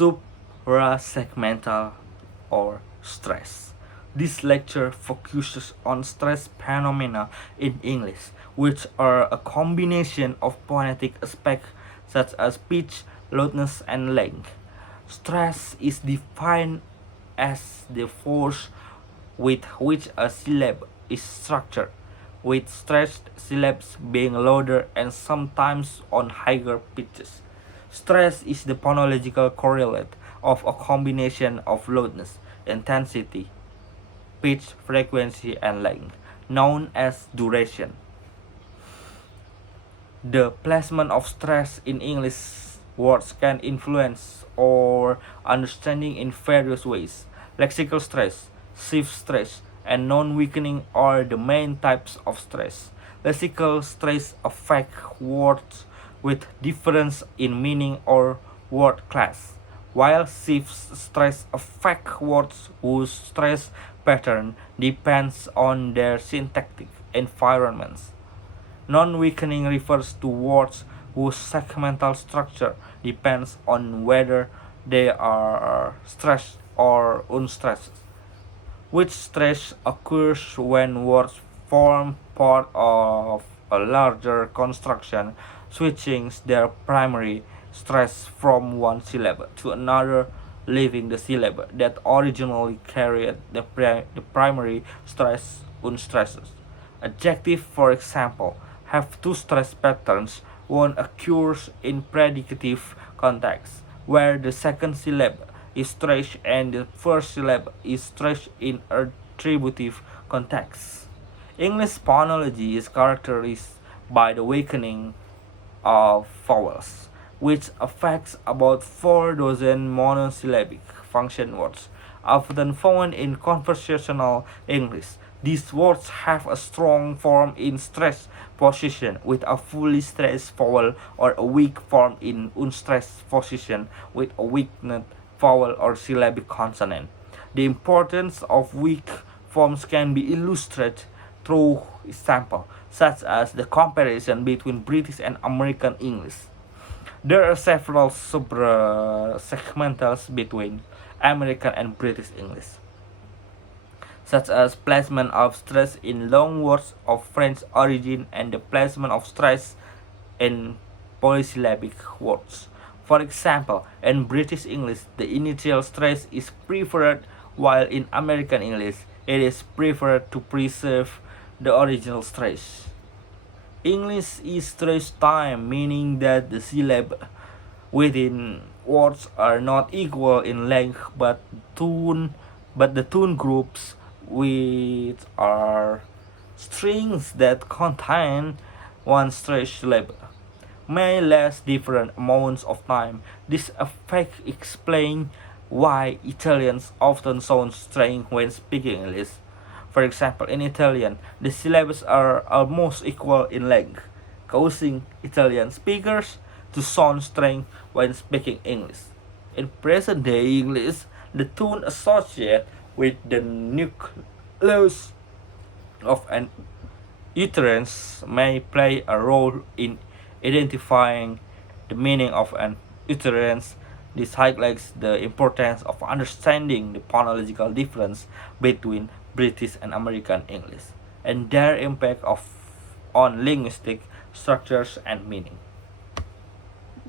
Suprasegmental or stress. This lecture focuses on stress phenomena in English, which are a combination of phonetic aspects such as pitch, loudness, and length. Stress is defined as the force with which a syllable is structured, with stressed syllables being louder and sometimes on higher pitches. Stress is the phonological correlate of a combination of loudness, intensity, pitch, frequency, and length, known as duration. The placement of stress in English words can influence our understanding in various ways. Lexical stress, shift stress, and non-weakening are the main types of stress. Lexical stress affect words with difference in meaning or word class, while shift stress affect words whose stress pattern depends on their syntactic environments. Non-weakening refers to words whose segmental structure depends on whether they are stressed or unstressed, which stress occurs when words form part of a larger construction, switching their primary stress from one syllable to another, leaving the syllable that originally carried the primary stress unstressed. Adjectives, for example, have two stress patterns. One occurs in predicative context, where the second syllable is stressed and the first syllable is stressed in attributive context. English phonology is characterized by the weakening of vowels, which affects about 4 dozen monosyllabic function words, often found in conversational English. These words have a strong form in stressed position with a fully stressed vowel or a weak form in unstressed position with a weakened vowel or syllabic consonant. The importance of weak forms can be illustrated through example, such as the comparison between British and American English. There are several segmentals between American and British English, such as placement of stress in long words of French origin and the placement of stress in polysyllabic words. For example, in British English, the initial stress is preferred, while in American English, it is preferred to preserve the original stress. English is stress time, meaning that the syllables within words are not equal in length, but the tone groups, which are strings that contain one stressed syllable, may last different amounts of time. This effect explains why Italians often sound strange when speaking English. For example, in Italian, the syllables are almost equal in length, causing Italian speakers to sound strange when speaking English. In present-day English, the tone associated with the nucleus of an utterance may play a role in identifying the meaning of an utterance. This highlights the importance of understanding the phonological difference between British and American English and their impact on linguistic structures and meaning.